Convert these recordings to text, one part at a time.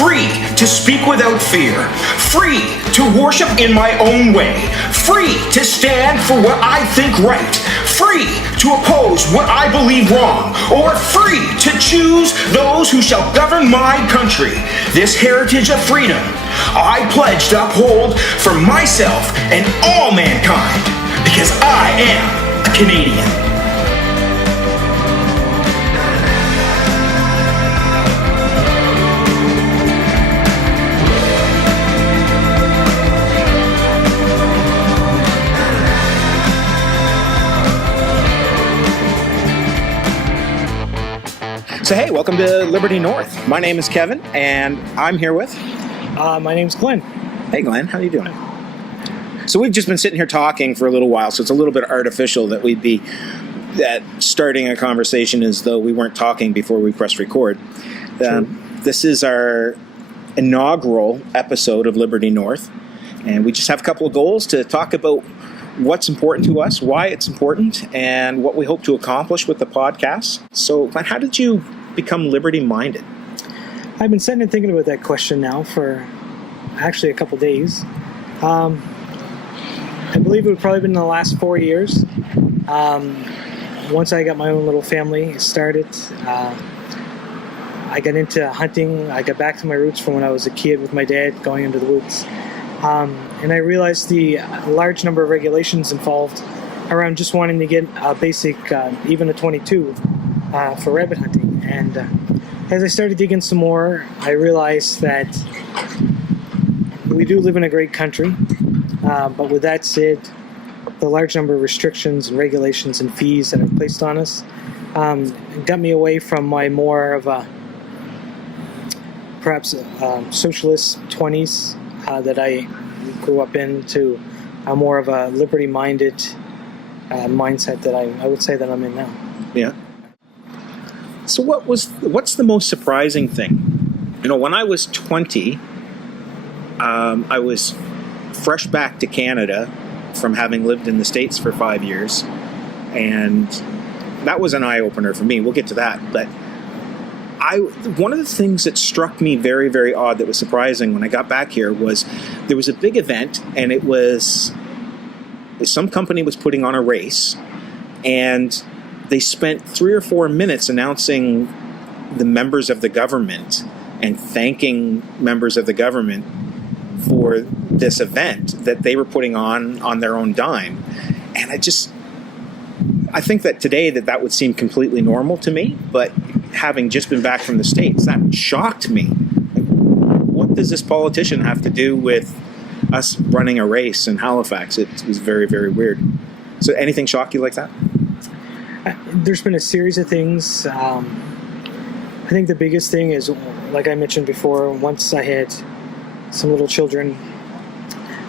free to speak without fear, free to worship in my own way, free to stand for what I think right, free to oppose what I believe wrong, or free to choose those who shall govern my country. This heritage of freedom I pledge to uphold for myself and all mankind, because I am a Canadian. So hey, welcome to Liberty North. My name is Kevin, and I'm here with... My name's Glen. Hey Glen, how are you doing? So we've just been sitting here talking for a little while, so it's a little bit artificial that we'd be starting a conversation as though we weren't talking before we pressed record. This is our inaugural episode of Liberty North, and we just have a couple of goals to talk about what's important to us, why it's important, and what we hope to accomplish with the podcast. So Glen, how did you become liberty-minded? I've been sitting and thinking about that question now for actually a couple days. I believe it would probably been in the last 4 years. Once I got my own little family started, I got into hunting. I got back to my roots from when I was a kid with my dad going into the woods. And I realized the large number of regulations involved around just wanting to get a basic, even a .22 for rabbit hunting. And as I started digging some more, I realized that we do live in a great country. But with that said, the large number of restrictions and regulations and fees that are placed on us got me away from my more of a perhaps socialist 20s that I grew up in to a more of a liberty-minded mindset that I would say that I'm in now. Yeah. So what's the most surprising thing? You know, when I was 20, I was fresh back to Canada from having lived in the States for 5 years, and that was an eye-opener for me. We'll get to that, but one of the things that struck me very, very odd that was surprising when I got back here was there was a big event, and it was some company was putting on a race, and they spent 3 or 4 minutes announcing the members of the government and thanking members of the government for this event that they were putting on their own dime. And I think that today that would seem completely normal to me, but having just been back from the States, that shocked me. What does this politician have to do with us running a race in Halifax? It was very, very weird. So anything shock you like that? There's been a series of things. I think the biggest thing is, like I mentioned before, once I had some little children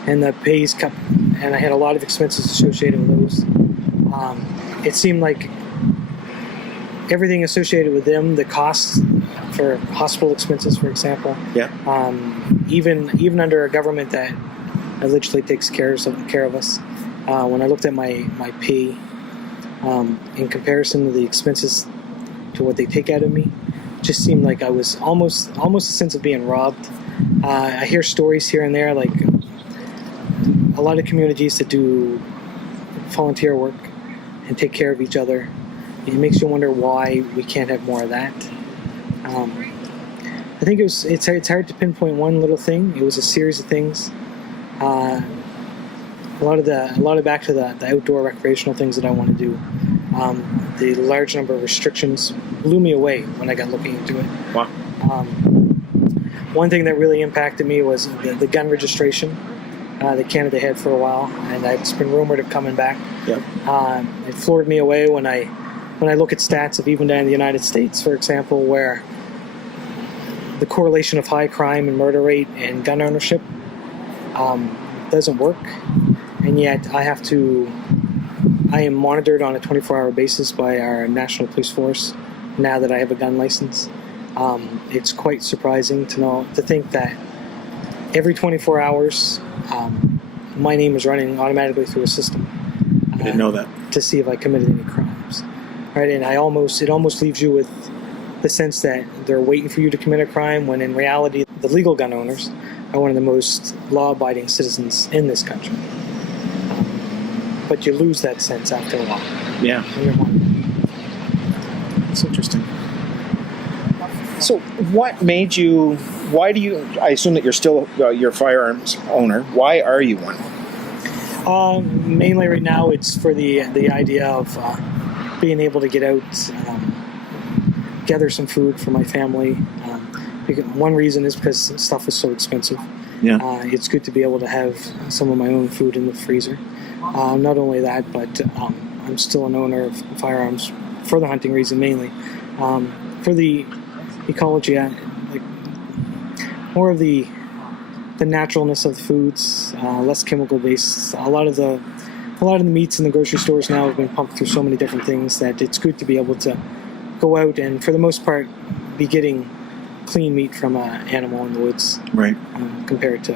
and the pays cut, and I had a lot of expenses associated with those, it seemed like everything associated with them, the costs for hospital expenses, for example, even under a government that allegedly takes care of us, when I looked at my pay in comparison to the expenses to what they take out of me, it just seemed like I was almost a sense of being robbed. I hear stories here and there, like a lot of communities that do volunteer work and take care of each other. It makes you wonder why we can't have more of that. I think it's hard to pinpoint one little thing. It was a series of things. A lot of back to the outdoor recreational things that I want to do. The large number of restrictions blew me away when I got looking into it. Wow. One thing that really impacted me was the gun registration that Canada had for a while, and it's been rumored of coming back. Yep. It floored me away when I look at stats of even down in the United States, for example, where the correlation of high crime and murder rate and gun ownership doesn't work, and yet I am monitored on a 24-hour basis by our National Police Force now that I have a gun license. It's quite surprising to think that every 24 hours my name is running automatically through a system. I didn't know that. To see if I committed any crimes. Right, and it almost leaves you with the sense that they're waiting for you to commit a crime, when in reality the legal gun owners are one of the most law-abiding citizens in this country. But you lose that sense after a while. Yeah. When you're one. It's interesting. So what made you, why do you, I assume that you're still your firearms owner. Why are you one? Mainly right now it's for the idea of being able to get out, gather some food for my family. One reason is because stuff is so expensive. Yeah. It's good to be able to have some of my own food in the freezer. Not only that, but I'm still an owner of firearms for the hunting reason mainly. For the ecology, like more of the naturalness of the foods, less chemical based. A lot of the meats in the grocery stores now have been pumped through so many different things that it's good to be able to go out and, for the most part, be getting clean meat from an animal in the woods, right? Compared to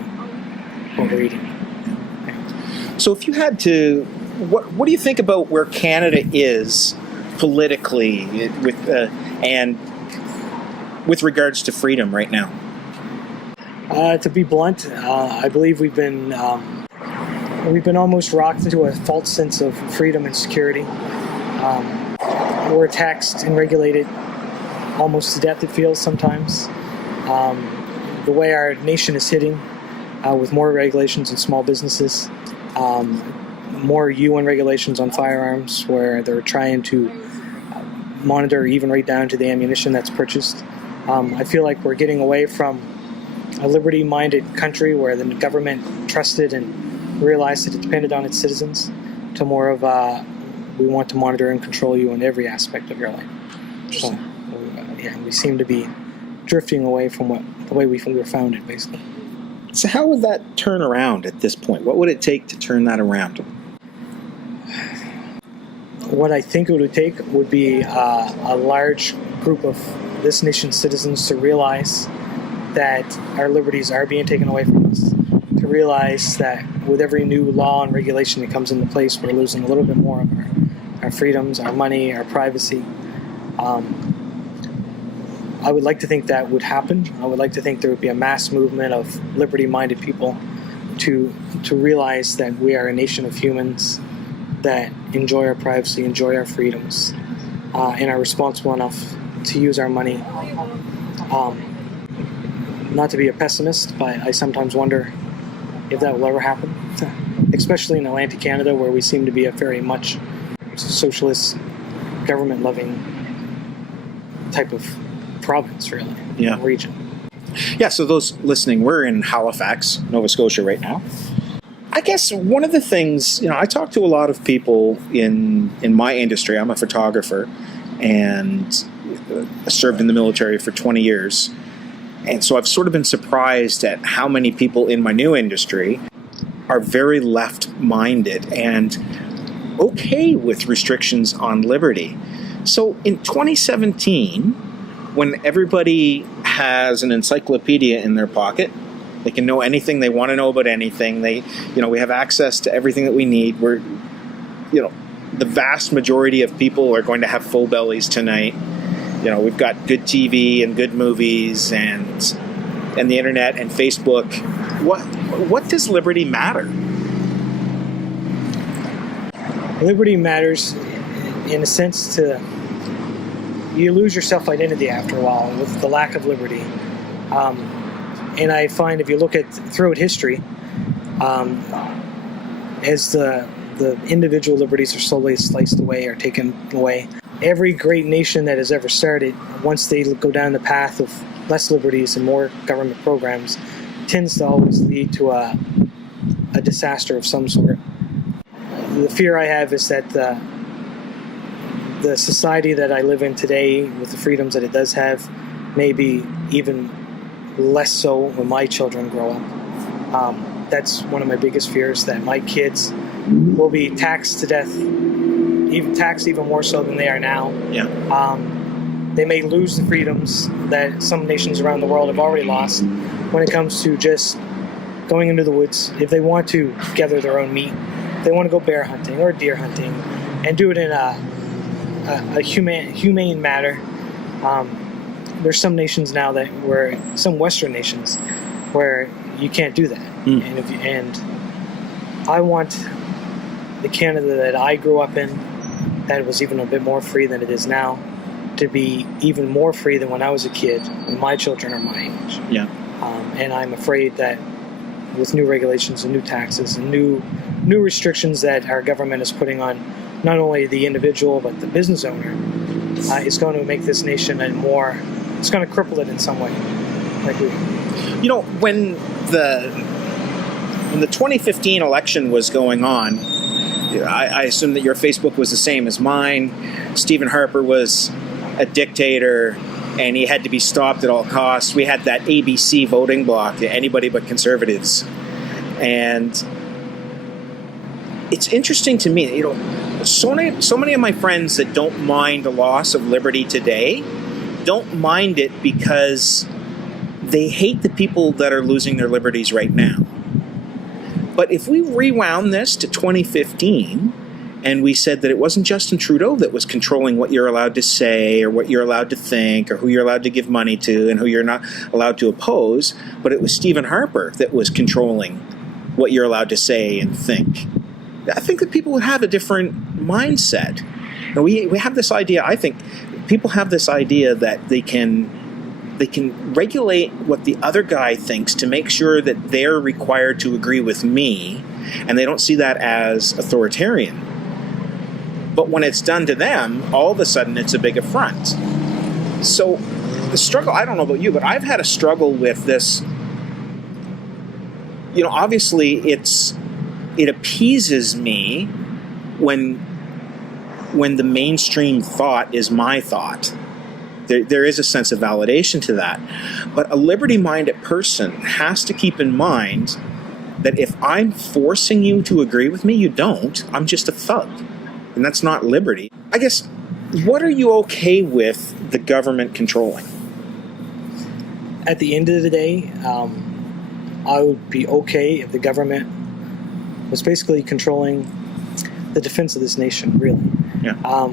what we're eating. So, if you had to, what do you think about where Canada is politically and with regards to freedom right now? To be blunt, I believe we've been almost rocked into a false sense of freedom and security. We're taxed and regulated almost to death, it feels sometimes. The way our nation is hitting with more regulations on small businesses, more UN regulations on firearms, where they're trying to monitor even right down to the ammunition that's purchased. I feel like we're getting away from a liberty-minded country where the government trusted and realized that it depended on its citizens, to more of we want to monitor and control you in every aspect of your life. So, we seem to be drifting away from the way we were founded, basically. So how would that turn around at this point? What would it take to turn that around? What I think it would take would be a large group of this nation's citizens to realize that our liberties are being taken away from us, to realize that with every new law and regulation that comes into place, we're losing a little bit more of our freedoms, our money, our privacy. I would like to think that would happen. I would like to think there would be a mass movement of liberty-minded people to realize that we are a nation of humans that enjoy our privacy, enjoy our freedoms, and are responsible enough to use our money. Not to be a pessimist, but I sometimes wonder if that will ever happen, especially in Atlantic Canada, where we seem to be a very much socialist, government-loving type of province, really, region. Yeah, so those listening, we're in Halifax, Nova Scotia right now. I guess one of the things, I talk to a lot of people in my industry. I'm a photographer and served in the military for 20 years. And so I've sort of been surprised at how many people in my new industry are very left-minded and okay with restrictions on liberty. So in 2017, when everybody has an encyclopedia in their pocket, they can know anything they want to know about anything. We have access to everything that we need. The vast majority of people are going to have full bellies tonight. We've got good TV and good movies and the internet and Facebook. What does liberty matter? Liberty matters in a sense to you lose your self-identity after a while with the lack of liberty. And I find if you look at throughout history, as the individual liberties are slowly sliced away or taken away, every great nation that has ever started, once they go down the path of less liberties and more government programs, tends to always lead to a disaster of some sort. The fear I have is that the society that I live in today, with the freedoms that it does have, may be even less so when my children grow up. That's one of my biggest fears, that my kids will be taxed to death, even more so than they are now. Yeah. They may lose the freedoms that some nations around the world have already lost when it comes to just going into the woods. If they want to gather their own meat, they want to go bear hunting or deer hunting and do it in a humane manner, there's some nations now some Western nations where you can't do that. And I want the Canada that I grew up in, that was even a bit more free than it is now, to be even more free than when I was a kid, when my children are my age. Yeah. And I'm afraid that with new regulations and new taxes and new restrictions that our government is putting on not only the individual but the business owner, it's going to make this nation it's going to cripple it in some way. When the 2015 election was going on, I assume that your Facebook was the same as mine. Stephen Harper was a dictator, and he had to be stopped at all costs. We had that ABC voting bloc, anybody but conservatives. And it's interesting to me, so many of my friends that don't mind the loss of liberty today don't mind it because they hate the people that are losing their liberties right now. But if we rewound this to 2015 and we said that it wasn't Justin Trudeau that was controlling what you're allowed to say or what you're allowed to think or who you're allowed to give money to and who you're not allowed to oppose, but it was Stephen Harper that was controlling what you're allowed to say and think, I think that people would have a different mindset. And we have this idea, I think people have this idea that they can regulate what the other guy thinks to make sure that they're required to agree with me, and they don't see that as authoritarian. But when it's done to them, all of a sudden it's a big affront. So the struggle, I don't know about you, but I've had a struggle with this. Obviously it appeases me when the mainstream thought is my thought. There is a sense of validation to that. But a liberty-minded person has to keep in mind that if I'm forcing you to agree with me, you don't. I'm just a thug. And that's not liberty. I guess, what are you okay with the government controlling? At the end of the day, I would be okay if the government was basically controlling the defense of this nation, really. Yeah.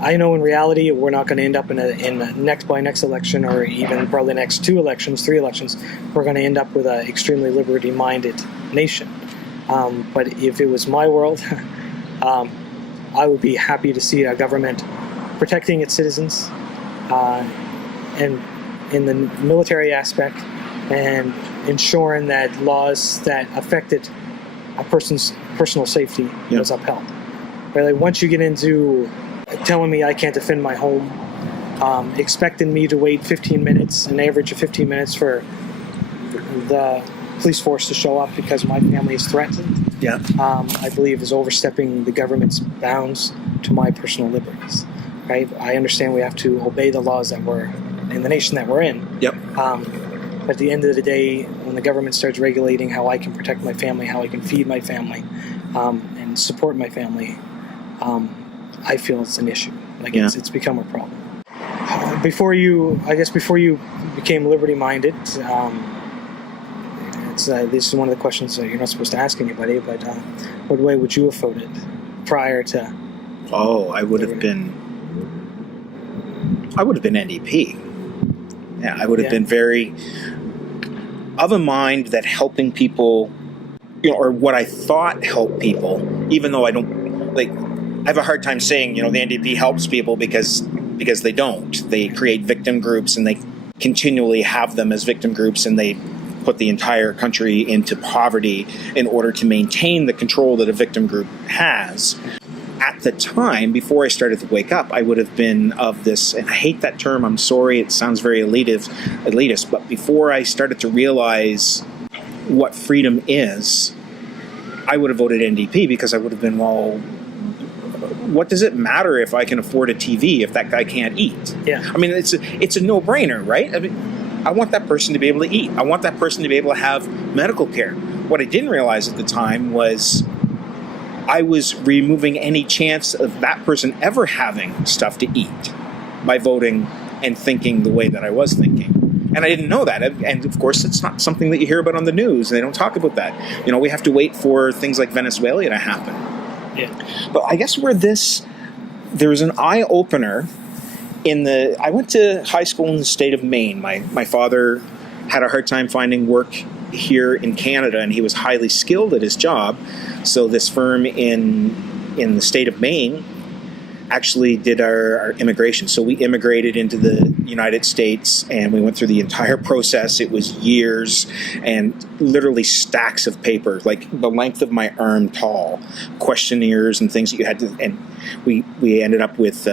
I know in reality we're not going to end up in the next election, or even probably the next 2 elections, 3 elections, we're going to end up with an extremely liberty-minded nation. But if it was my world, I would be happy to see a government protecting its citizens and in the military aspect, and ensuring that laws that affected a person's personal safety was upheld. Right? Like, once you get into telling me I can't defend my home, expecting me to wait 15 minutes, an average of 15 minutes for the police force to show up because my family is threatened, I believe is overstepping the government's bounds to my personal liberties. Right? I understand we have to obey the laws that we're in the nation that we're in. But at the end of the day, when the government starts regulating how I can protect my family, how I can feed my family, and support my family, I feel it's an issue. It's become a problem. Before you became liberty-minded, this is one of the questions that you're not supposed to ask anybody, but what way would you have voted prior to? Oh, I would have been NDP. Yeah, I would have been very of a mind that helping people, or what I thought helped people, even though I don't, I have a hard time saying, the NDP helps people because they don't. They create victim groups, and they continually have them as victim groups, and they put the entire country into poverty in order to maintain the control that a victim group has. At the time, before I started to wake up, I would have been of this, and I hate that term, I'm sorry, it sounds very elitist, but before I started to realize what freedom is, I would have voted NDP, because I would have been, well, what does it matter if I can afford a TV if that guy can't eat? Yeah. I mean, it's a no-brainer, right? I mean, I want that person to be able to eat. I want that person to be able to have medical care. What I didn't realize at the time was I was removing any chance of that person ever having stuff to eat by voting and thinking the way that I was thinking. And I didn't know that. And of course, it's not something that you hear about on the news. They don't talk about that. We have to wait for things like Venezuela to happen. Yeah. But I guess there was an eye-opener I went to high school in the state of Maine. My father had a hard time finding work here in Canada, and he was highly skilled at his job. So this firm in the state of Maine actually did our immigration. So we immigrated into the United States, and we went through the entire process. It was years and literally stacks of paper, like the length of my arm tall, questionnaires and things that you had to. And we ended up with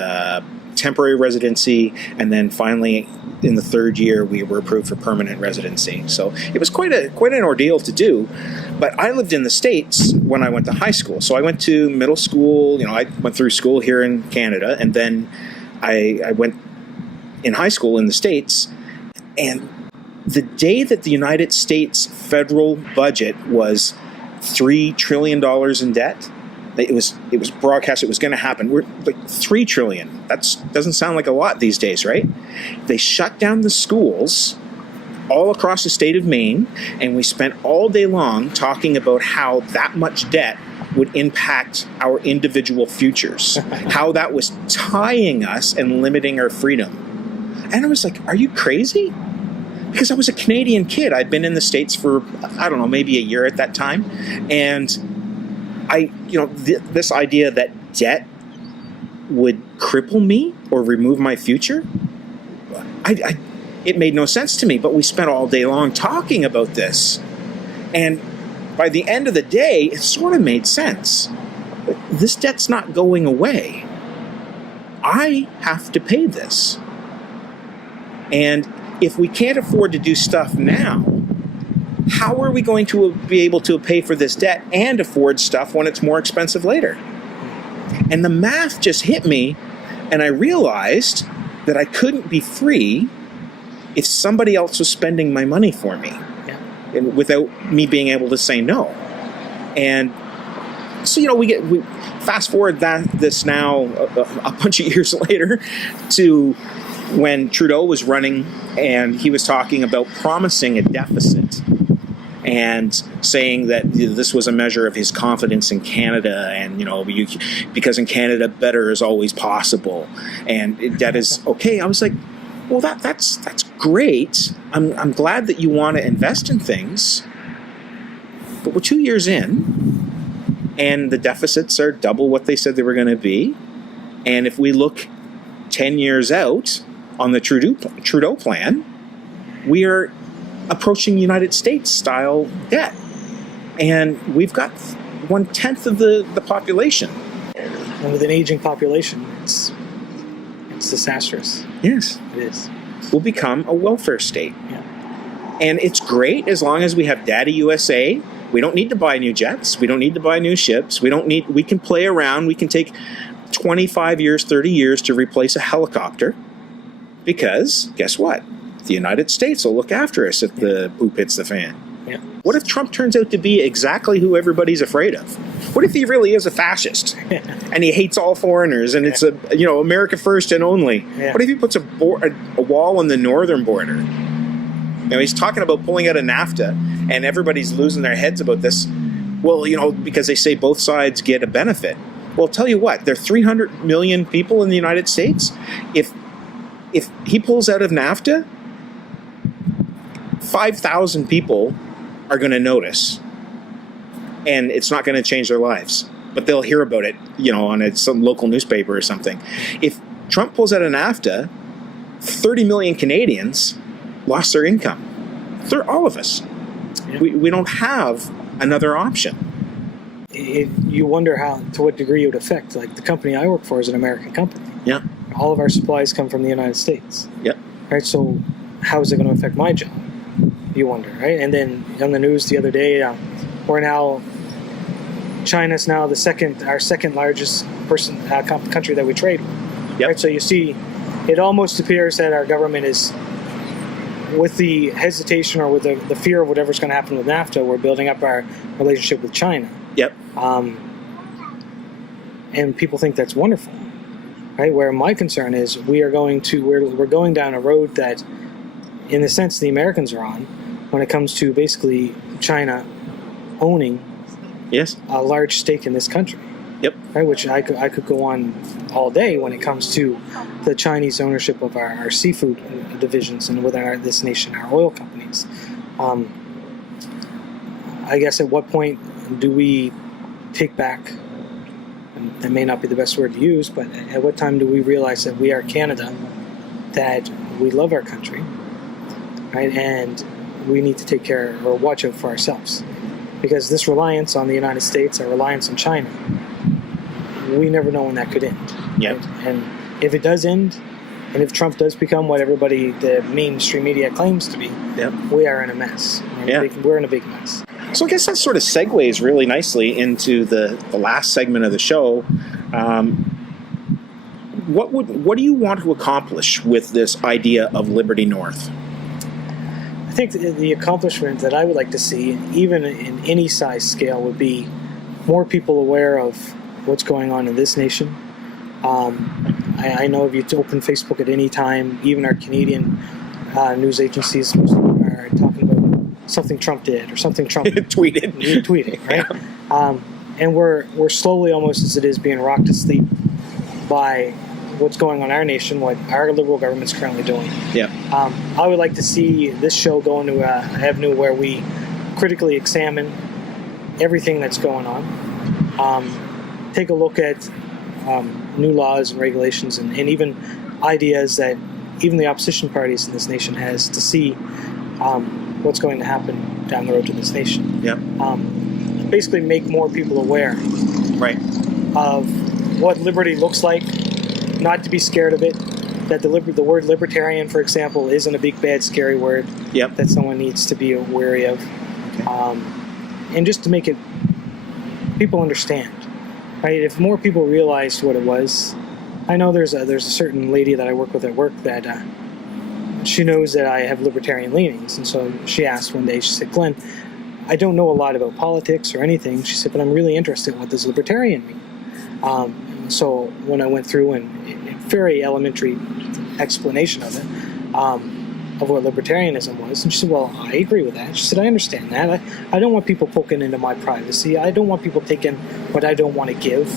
temporary residency, and then finally in the third year we were approved for permanent residency. So it was quite an ordeal to do. But I lived in the States when I went to high school. So I went to middle school, I went through school here in Canada, and then I went in high school in the States. And the day that the United States federal budget was $3 trillion in debt, it was broadcast it was going to happen. We're like $3 trillion. That doesn't sound like a lot these days, right? They shut down the schools all across the state of Maine, and we spent all day long talking about how that much debt would impact our individual futures, how that was tying us and limiting our freedom. And I was like, are you crazy? Because I was a Canadian kid. I'd been in the States for, I don't know, maybe a year at that time. And this idea that debt would cripple me or remove my future, it made no sense to me. But we spent all day long talking about this. And by the end of the day, it sort of made sense. This debt's not going away. I have to pay this. And if we can't afford to do stuff now, how are we going to be able to pay for this debt and afford stuff when it's more expensive later? And the math just hit me, and I realized that I couldn't be free if somebody else was spending my money for me, and without me being able to say no. And so, we fast forward this now a bunch of years later to when Trudeau was running, and he was talking about promising a deficit and saying that this was a measure of his confidence in Canada, and because in Canada better is always possible, and that is okay. I was like, well, that's great. I'm glad that you want to invest in things, but we're 2 years in, and the deficits are double what they said they were going to be. And if we look 10 years out on the Trudeau plan, we are approaching United States style debt, and we've got 1/10 of the population. And with an aging population, it's disastrous. Yes, it is. We'll become a welfare state. Yeah. And it's great as long as we have Daddy USA. We don't need to buy new jets. We don't need to buy new ships. We can play around. We can take 25 years, 30 years to replace a helicopter, because guess what? The United States will look after us if the poop hits the fan. Yeah. What if Trump turns out to be exactly who everybody's afraid of? What if he really is a fascist and he hates all foreigners, and it's America first and only? Yeah. What if he puts a wall on the northern border? He's talking about pulling out of NAFTA, and everybody's losing their heads about this. Well, because they say both sides get a benefit. Well, I'll tell you what, there are 300 million people in the United States. If he pulls out of NAFTA, 5,000 people are going to notice, and it's not going to change their lives, but they'll hear about it, on some local newspaper or something. If Trump pulls out of NAFTA, 30 million Canadians lost their income. All of us. Yeah. We don't have another option. You wonder to what degree it would affect. Like, the company I work for is an American company. Yeah. All of our supplies come from the United States. Yeah. Right. So how is it going to affect my job? You wonder, right? And then on the news the other day, China's now our second largest country that we trade with. Yep. Right? So you see, it almost appears that our government is, with the hesitation or with the fear of whatever's going to happen with NAFTA, we're building up our relationship with China. Yep. And people think that's wonderful, right? Where my concern is we're going down a road that, in the sense the Americans are on, when it comes to basically China owning yes, a large stake in this country. Yep. Right, which I could go on all day when it comes to the Chinese ownership of our seafood divisions and within this nation, our oil companies. I guess at what point do we take back, and that may not be the best word to use, but at what time do we realize that we are Canada, that we love our country, right, and we need to take care or watch out for ourselves? Because this reliance on the United States, our reliance on China, we never know when that could end. Yep. Right? And if it does end, and if Trump does become what everybody, the mainstream media claims to be, Yep. we are in a mess. We're in a big mess. So I guess that sort of segues really nicely into the last segment of the show. What do you want to accomplish with this idea of Liberty North? I think the accomplishment that I would like to see, even in any size scale, would be more people aware of what's going on in this nation. I know if you open Facebook at any time, even our Canadian news agencies are talking about something Trump did or something Trump tweeted, right? Yeah. And we're slowly, almost as it is, being rocked to sleep by what's going on in our nation, what our Liberal government's currently doing. Yeah. I would like to see this show go into a avenue where we critically examine everything that's going on. Take a look at new laws and regulations and even ideas that even the opposition parties in this nation has to see what's going to happen down the road to this nation. Yeah. Basically make more people aware right. of what liberty looks like, not to be scared of it, that the word libertarian, for example, isn't a big, bad, scary word Yep. that someone needs to be wary of. Okay. And just to make it, people understand. Right? If more people realized what it was, I know there's a certain lady that I work with at work that she knows that I have libertarian leanings, and so she asked one day, she said, "Glenn, I don't know a lot about politics or anything." She said, "But I'm really interested in what does libertarian mean." So when I went through and a very elementary explanation of it, of what libertarianism was, and she said, "Well, I agree with that." She said, "I understand that. I don't want people poking into my privacy. I don't want people taking what I don't want to give.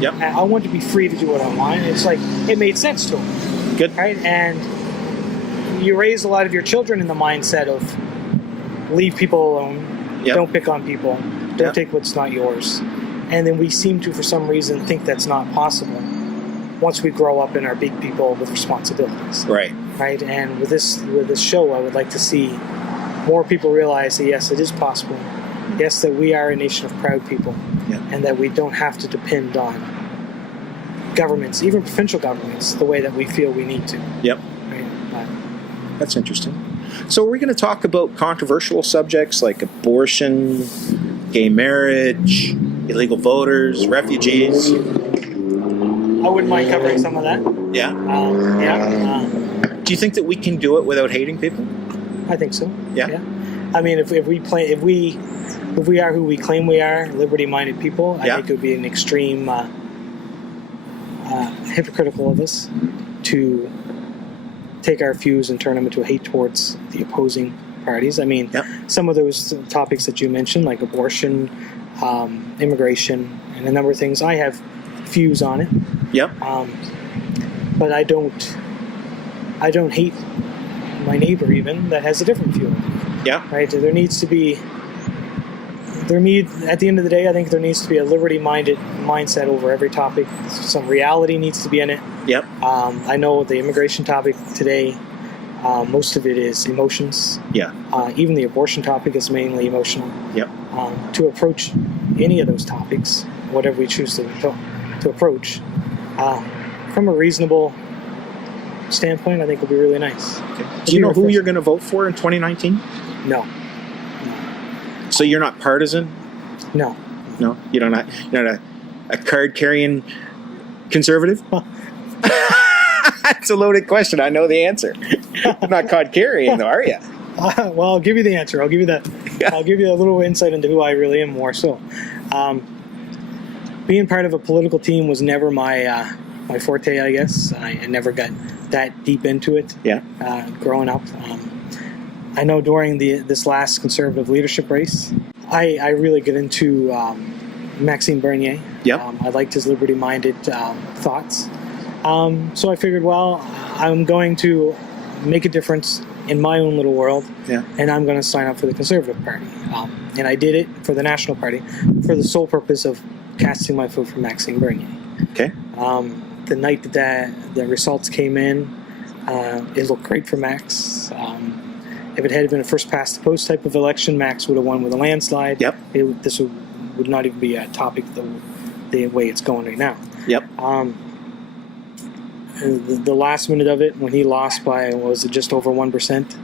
Yep. I want to be free to do what I want." And it's like, it made sense to her. Good. Right? And you raise a lot of your children in the mindset of leave people alone, Yep. don't pick on people, don't Yep. take what's not yours. And then we seem to, for some reason, think that's not possible once we grow up and are big people with responsibilities. Right. Right? And with this show, I would like to see more people realize that, yes, it is possible. Yes, that we are a nation of proud people. Yeah. And that we don't have to depend on governments, even provincial governments, the way that we feel we need to. Yep. Right? That's interesting. So we're going to talk about controversial subjects like abortion, gay marriage, illegal voters, refugees. I wouldn't mind covering some of that. Yeah. Do you think that we can do it without hating people? I think so. Yeah. I mean, if we are who we claim we are, liberty-minded people, I think it would be an extreme hypocritical of us to take our views and turn them into a hate towards the opposing parties. I mean, some of those topics that you mentioned, like abortion, immigration, and a number of things, I have views on it. Yep. But I don't hate my neighbor even that has a different view. Yeah. Right. At the end of the day, I think there needs to be a liberty-minded mindset over every topic. Some reality needs to be in it. Yep. I know the immigration topic today, most of it is emotions. Yeah. Even the abortion topic is mainly emotional. Yep. To approach any of those topics, whatever we choose to approach, from a reasonable standpoint, I think will be really nice. Okay. Do you know who you're going to vote for in 2019? No. So you're not partisan? No. No? You're not a card-carrying conservative? That's a loaded question. I know the answer. You're not card-carrying, though, are you? Well, I'll give you the answer. I'll give you that. I'll give you a little insight into who I really am more so. Being part of a political team was never my forte, I guess. I never got that deep into it. Yeah. Growing up. I know during this last Conservative leadership race, I really get into Maxime Bernier. Yep. I liked his liberty-minded thoughts. So I figured, well, I'm going to make a difference in my own little world, and I'm going to sign up for the Conservative Party. And I did it for the National Party for the sole purpose of casting my vote for Maxime Bernier. Okay. The night that the results came in, it looked great for Max. If it had been a first-past-the-post type of election, Max would have won with a landslide. Yep. This would not even be a topic the way it's going right now. Yep. The last minute of it, when he lost by, what was it, just over 1%,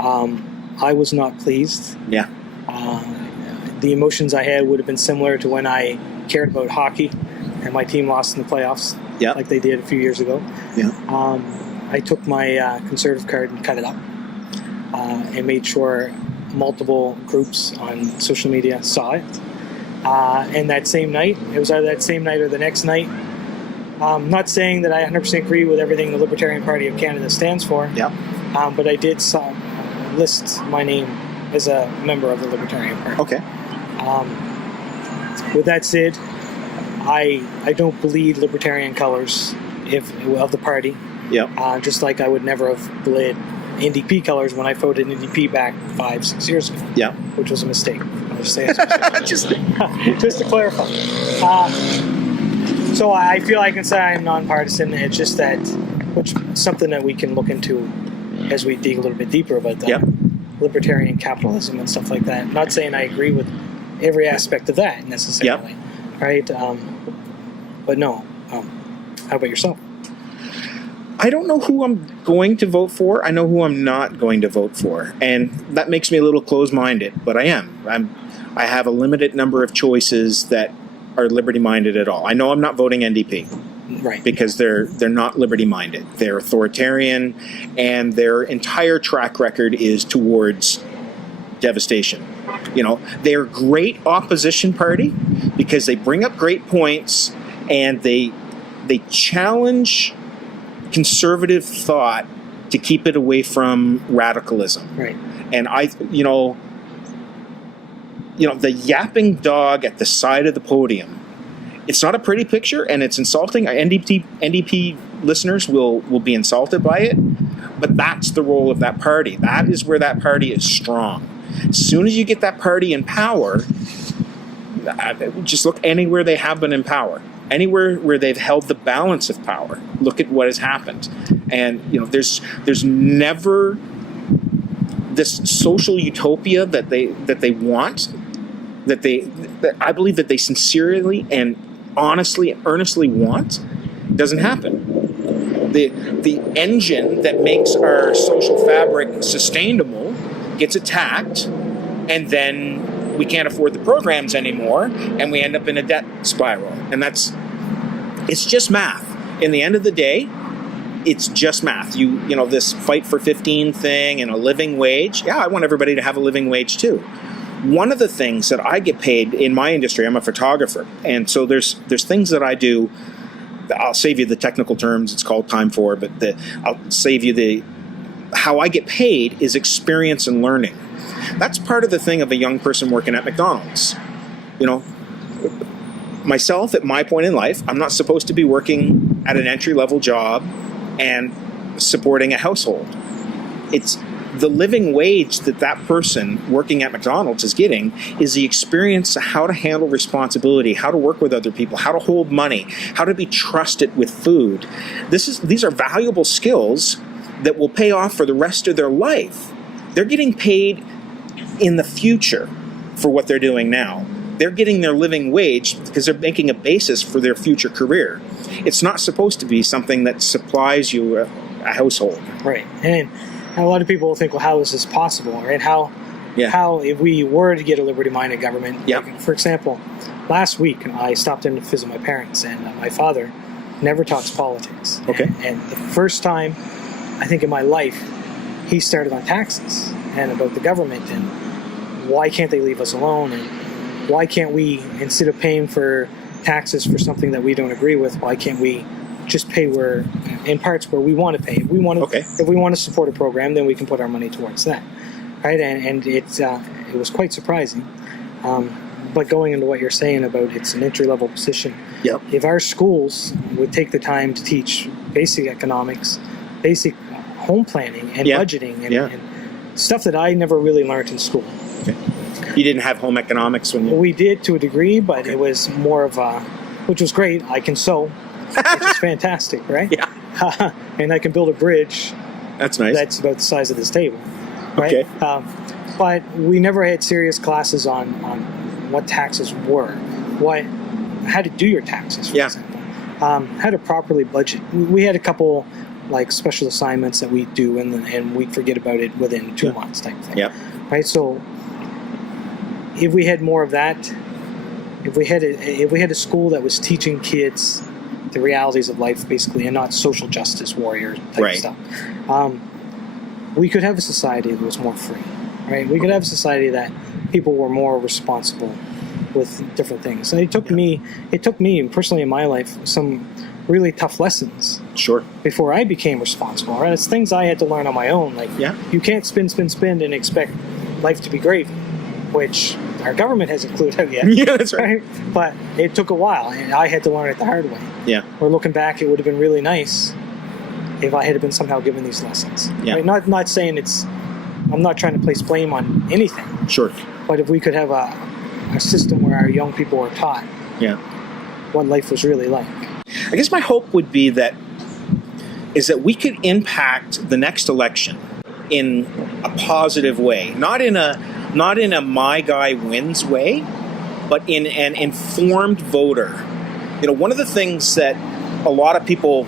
I was not pleased. Yeah. The emotions I had would have been similar to when I cared about hockey and my team lost in the playoffs, like they did a few years ago. Yeah. I took my Conservative card and cut it up and made sure multiple groups on social media saw it. And that same night, it was either that same night or the next night, I'm not saying that I 100% agree with everything the Libertarian Party of Canada stands for, but I did list my name as a member of the Libertarian Party. Okay. With that said, I don't bleed Libertarian colors of the party. Just like I would never have bled NDP colors when I voted NDP back 5-6 years ago. Which was a mistake. I'll just say it's just to clarify. So I feel I can say I'm nonpartisan. It's just that, which is something that we can look into as we dig a little bit deeper about that. Libertarian capitalism and stuff like that. Not saying I agree with every aspect of that necessarily, right? But no. How about yourself? I don't know who I'm going to vote for. I know who I'm not going to vote for, and that makes me a little closed-minded. But I am. I have a limited number of choices that are liberty-minded at all. I know I'm not voting NDP. Right. Because they're not liberty-minded. They're authoritarian, and their entire track record is towards devastation. You know, they're a great opposition party because they bring up great points and they challenge conservative thought to keep it away from radicalism. Right. And the yapping dog at the side of the podium, it's not a pretty picture, and it's insulting. NDP listeners will be insulted by it, but that's the role of that party. That is where that party is strong. As soon as you get that party in power, just look anywhere they have been in power. Anywhere where they've held the balance of power, look at what has happened. And there's never this social utopia that they want, that I believe that they sincerely and honestly, earnestly want, doesn't happen. The engine that makes our social fabric sustainable gets attacked, and then we can't afford the programs anymore, and we end up in a debt spiral. And it's just math. In the end of the day, it's just math. This fight for 15 thing and a living wage. Yeah, I want everybody to have a living wage too. One of the things that I get paid in my industry, I'm a photographer, and so there's things that I do. I'll save you the technical terms. It's called time for, but I'll save you how I get paid is experience and learning. That's part of the thing of a young person working at McDonald's. Myself, at my point in life, I'm not supposed to be working at an entry-level job and supporting a household. It's the living wage that person working at McDonald's is getting is the experience of how to handle responsibility, how to work with other people, how to hold money, how to be trusted with food. These are valuable skills that will pay off for the rest of their life. They're getting paid in the future for what they're doing now. They're getting their living wage because they're making a basis for their future career. It's not supposed to be something that supplies you a household. Right. And a lot of people will think, well, how is this possible, right? How if we were to get a liberty-minded government, like, for example, last week I stopped in to visit my parents, and my father never talks politics. Okay. And the first time, I think, in my life, he started on taxes and about the government and why can't they leave us alone, and why can't we, instead of paying for taxes for something that we don't agree with, why can't we just pay in parts where we want to pay? If we want to support a program, then we can put our money towards that, right? And it was quite surprising. But going into what you're saying about it's an entry-level position, Yep. if our schools would take the time to teach basic economics, basic home planning and budgeting and stuff that I never really learned in school. Okay. You didn't have home economics when you... We did to a degree, but it was more of a, which was great. I can sew, which is fantastic, right? Yeah. And I can build a bridge. That's nice. That's about the size of this table, right? Okay. But we never had serious classes on what taxes were, how to do your taxes, for example, how to properly budget. We had a couple like special assignments that we do, and we'd forget about it within 2 months, type thing. Yeah. Right. So if we had more of that, if we had a school that was teaching kids the realities of life, basically, and not social justice warrior type stuff, we could have a society that was more free. Right. We could have a society that people were more responsible with different things. And it took me personally in my life some really tough lessons. Sure. Before I became responsible. Right. It's things I had to learn on my own. Like you can't spend and expect life to be gravy, which our government hasn't clued out yet. Yeah, that's right. But it took a while, and I had to learn it the hard way. Yeah. Or looking back, it would have been really nice if I had been somehow given these lessons. Yeah. Right? Not saying I'm not trying to place blame on anything. Sure. But if we could have a system where our young people were taught what life was really like. I guess my hope would be that we could impact the next election in a positive way, not in a my guy wins way, but in an informed voter. One of the things that a lot of people,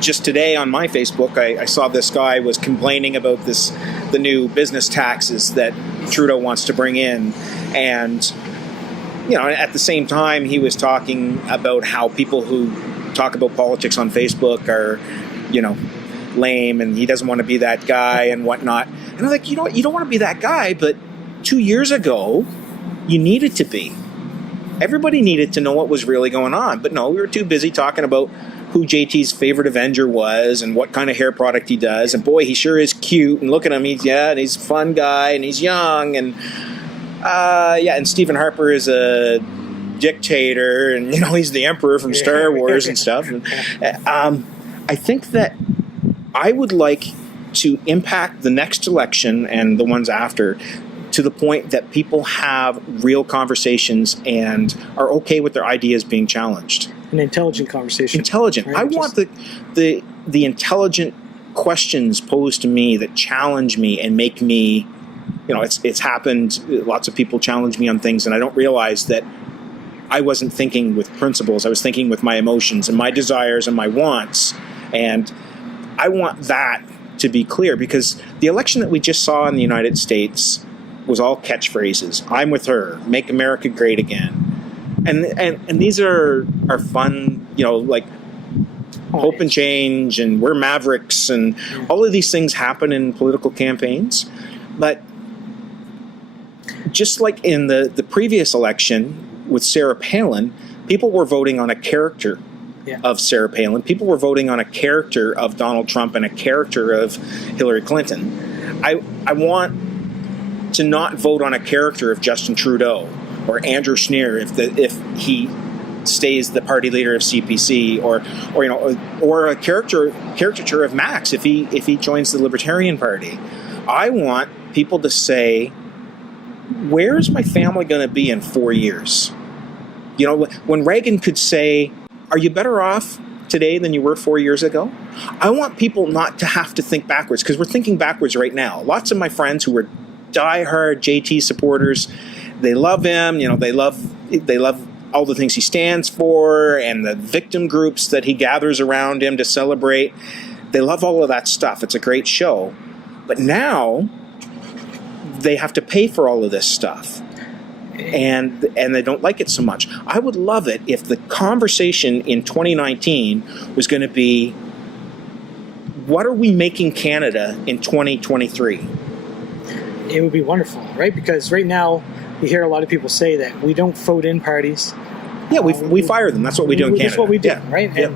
just today on my Facebook, I saw this guy was complaining about the new business taxes that Trudeau wants to bring in. And, at the same time, he was talking about how people who talk about politics on Facebook are, lame, and he doesn't want to be that guy and whatnot. And I'm like, you don't want to be that guy, but 2 years ago, you needed to be. Everybody needed to know what was really going on. But no, we were too busy talking about who JT's favorite Avenger was and what kind of hair product he does. And boy, he sure is cute. And look at him, he's a fun guy and he's young. And and Stephen Harper is a dictator and, he's the emperor from Star Wars and stuff. And, I think that I would like to impact the next election and the ones after to the point that people have real conversations and are okay with their ideas being challenged. An intelligent conversation. Intelligent. Right? I want the intelligent questions posed to me that challenge me and make me, it's happened. Lots of people challenge me on things, and I don't realize that I wasn't thinking with principles. I was thinking with my emotions and my desires and my wants. And I want that to be clear, because the election that we just saw in the United States was all catchphrases. I'm with her. Make America great again. And these are fun, like hope and change, and we're mavericks, and all of these things happen in political campaigns. But just like in the previous election with Sarah Palin, people were voting on a character of Sarah Palin. People were voting on a character of Donald Trump and a character of Hillary Clinton. I want to not vote on a character of Justin Trudeau or Andrew Scheer if he stays the party leader of CPC, or a caricature of Max if he joins the Libertarian Party. I want people to say, where's my family going to be in 4 years? When Reagan could say, are you better off today than you were 4 years ago? I want people not to have to think backwards, because we're thinking backwards right now. Lots of my friends who are diehard JT supporters, they love him. They love all the things he stands for and the victim groups that he gathers around him to celebrate. They love all of that stuff. It's a great show. But now they have to pay for all of this stuff. And they don't like it so much. I would love it if the conversation in 2019 was going to be, what are we making Canada in 2023? It would be wonderful, right? Because right now you hear a lot of people say that we don't vote in parties. Yeah, we fire them. That's what we do in Canada. That's what we do, right? Yep.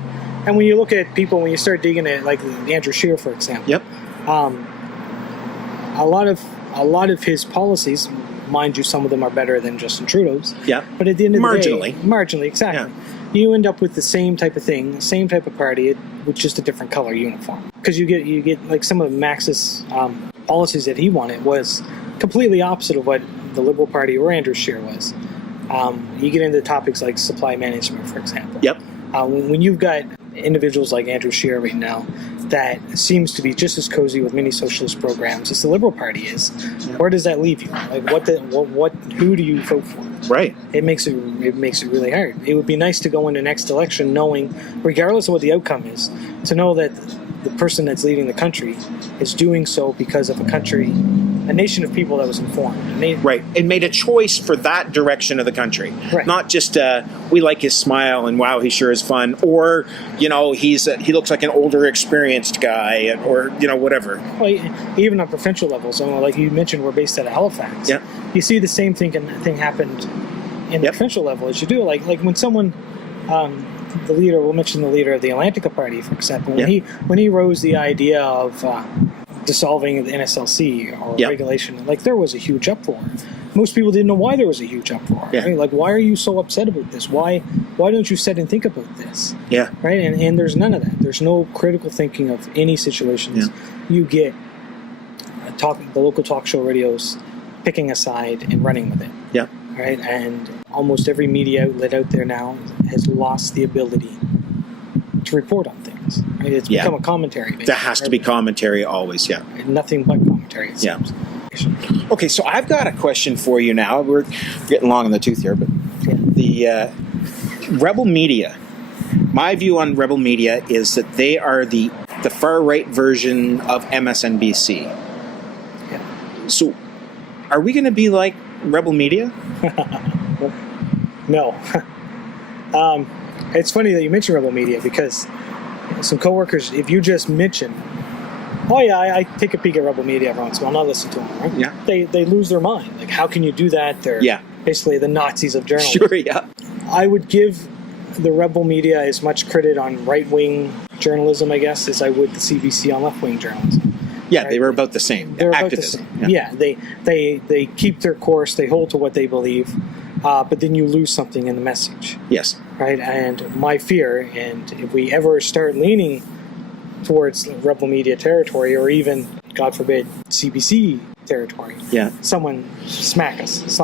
And when you look at people, when you start digging at like Andrew Scheer, for example, yep, a lot of his policies mind you, some of them are better than Justin Trudeau's. Yeah. But at the end of the day, Marginally. marginally, exactly. You end up with the same type of thing, same type of party, with just a different color uniform. Because you get like some of Max's policies that he wanted was completely opposite of what the Liberal Party or Andrew Scheer was. You get into topics like supply management, for example. Yep. When you've got individuals like Andrew Scheer right now that seems to be just as cozy with many socialist programs as the Liberal Party is, where does that leave you? Like, who do you vote for? Right. It makes it really hard. It would be nice to go into next election knowing, regardless of what the outcome is, to know that the person that's leading the country is doing so because of a nation of people that was informed. Right. And made a choice for that direction of the country. Right. Not just, we like his smile and wow, he sure is fun. Or, he looks like an older, experienced guy, or, whatever. Well, even on provincial levels, like you mentioned, we're based out of Halifax. Yeah. You see the same thing happened in the provincial level as you do. Like when someone, we'll mention the leader of the Atlantica Party, for example, when he rose the idea of dissolving the NSLC or regulation, like there was a huge uproar. Most people didn't know why there was a huge uproar. Yeah. Right? Like, why are you so upset about this? Why don't you sit and think about this? Yeah. Right? And there's none of that. There's no critical thinking of any situations. Yeah. You get the local talk show radios picking a side and running with it. Yeah. Right? And almost every media outlet out there now has lost the ability to report on things. Right? It's become a commentary. There has to be commentary always, Nothing but commentary, it seems. Okay, so I've got a question for you now. We're getting long in the tooth here, but the Rebel media, my view on Rebel media is that they are the far-right version of MSNBC. Yeah. So are we going to be like Rebel media? No. It's funny that you mention Rebel media because some coworkers, if you just mention, I take a peek at Rebel media every once in a while, I'll not listen to them, right? Yeah. They lose their mind. Like, how can you do that? They're basically the Nazis of journalism. Sure, yeah. I would give the Rebel media as much credit on right-wing journalism, I guess, as I would the CBC on left-wing journalism. Yeah, right? they were about the same. They're Activism. about the same. Yeah, they keep their course, they hold to what they believe, but then you lose something in the message. Yes. Right? And my fear, and if we ever start leaning towards Rebel media territory, or even, God forbid, CBC territory, someone slap us.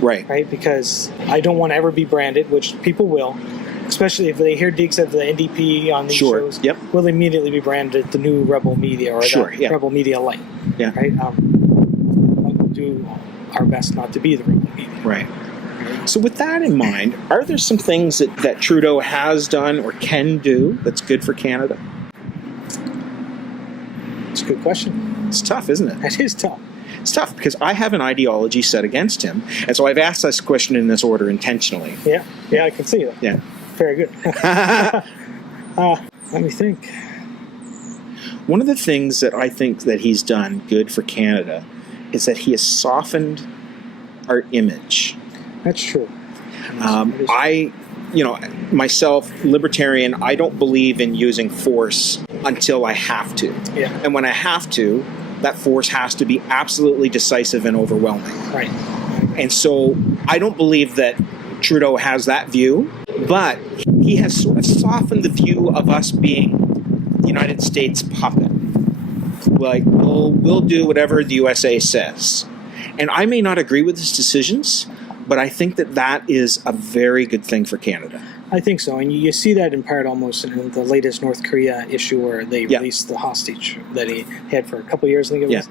Right? Because I don't want to ever be branded, which people will, especially if they hear digs of the NDP on these shows, will immediately be branded the new Rebel media or the Rebel media light. Yeah. Right? We'll do our best not to be the Rebel media. Right. So with that in mind, are there some things that Trudeau has done or can do that's good for Canada? It's a good question. It's tough, isn't it? It is tough. It's tough because I have an ideology set against him, and so I've asked this question in this order intentionally. Yeah, I can see that. Yeah. Very good. Let me think. One of the things that I think that he's done good for Canada is that he has softened our image. That's true. Myself, libertarian, I don't believe in using force until I have to. Yeah. And when I have to, that force has to be absolutely decisive and overwhelming. Right. And so I don't believe that Trudeau has that view, but he has sort of softened the view of us being the United States puppet. Like, we'll do whatever the USA says. And I may not agree with his decisions, but I think that is a very good thing for Canada. I think so. And you see that in part almost in the latest North Korea issue where they released the hostage that he had for a couple of years, I think it was.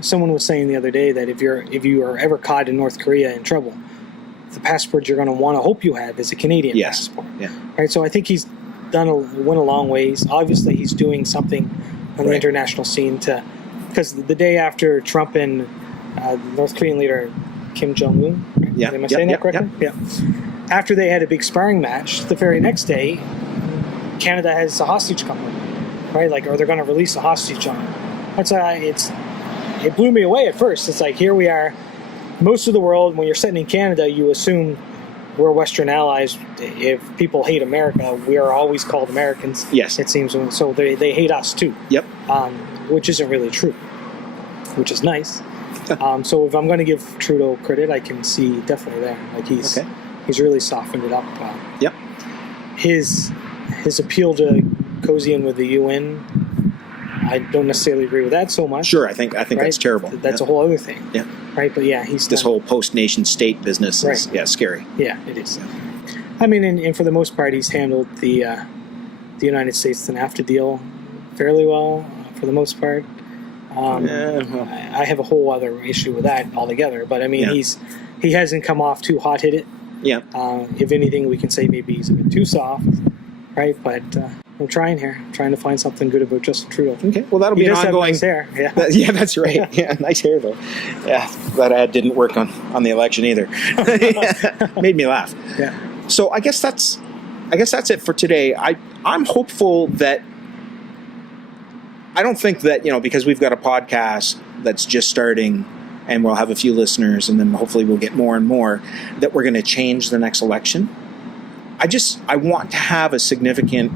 Someone was saying the other day that if you are ever caught in North Korea in trouble, the passport you're going to want to hope you have is a Canadian passport. Yeah. Right? So I think he's went a long ways. Obviously, he's doing something on the international scene because the day after Trump and North Korean leader Kim Jong-un, am I saying that correctly? Yeah. After they had a big sparring match, the very next day, Canada has a hostage coming, right? Like, or they're going to release a hostage on him. That's it blew me away at first. It's like, here we are. Most of the world, when you're sitting in Canada, you assume we're Western allies. If people hate America, we are always called Americans. Yes. It seems. So they hate us too. Yep. Which isn't really true, which is nice. So if I'm going to give Trudeau credit, I can see definitely there. Like he's really softened it up. Yep. His appeal to cozy in with the UN, I don't necessarily agree with that so much. Sure, I think right? that's terrible. That's a whole other thing. Yeah. Right, but yeah, he's This done, whole post-nation state business is Right. scary. Yeah, it is. I mean, and for the most part, he's handled the United States, the NAFTA deal fairly well for the most part. I have a whole other issue with that altogether. But I mean, he hasn't come off too hot-headed. Yeah. If anything, we can say maybe he's a bit too soft, right? But I'm trying here. I'm trying to find something good about Justin Trudeau. Okay, well, that'll be an ongoing... Nice hair. Yeah. Yeah, that's right. Yeah, nice hair, though. Yeah, that ad didn't work on the election either. Made me laugh. Yeah. So I guess that's it for today. I'm hopeful that... I don't think that, because we've got a podcast that's just starting and we'll have a few listeners and then hopefully we'll get more and more, that we're going to change the next election. I want to have a significant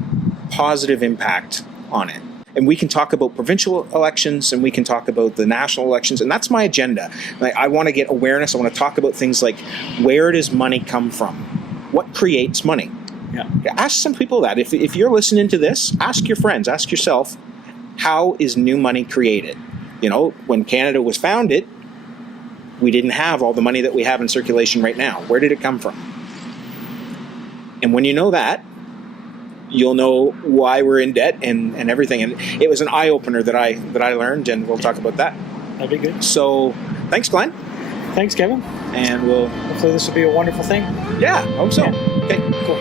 positive impact on it. And we can talk about provincial elections and we can talk about the national elections. And that's my agenda. I want to get awareness. I want to talk about things like, where does money come from? What creates money? Yeah. Ask some people that. If you're listening to this, ask your friends, ask yourself, how is new money created? When Canada was founded, we didn't have all the money that we have in circulation right now. Where did it come from? And when you know that, you'll know why we're in debt and everything. And it was an eye-opener that I learned, and we'll talk about that. That'd be good. So, thanks, Glenn. Thanks, Kevin. And hopefully this will be a wonderful thing. Yeah, hope so. Yeah. Okay, cool.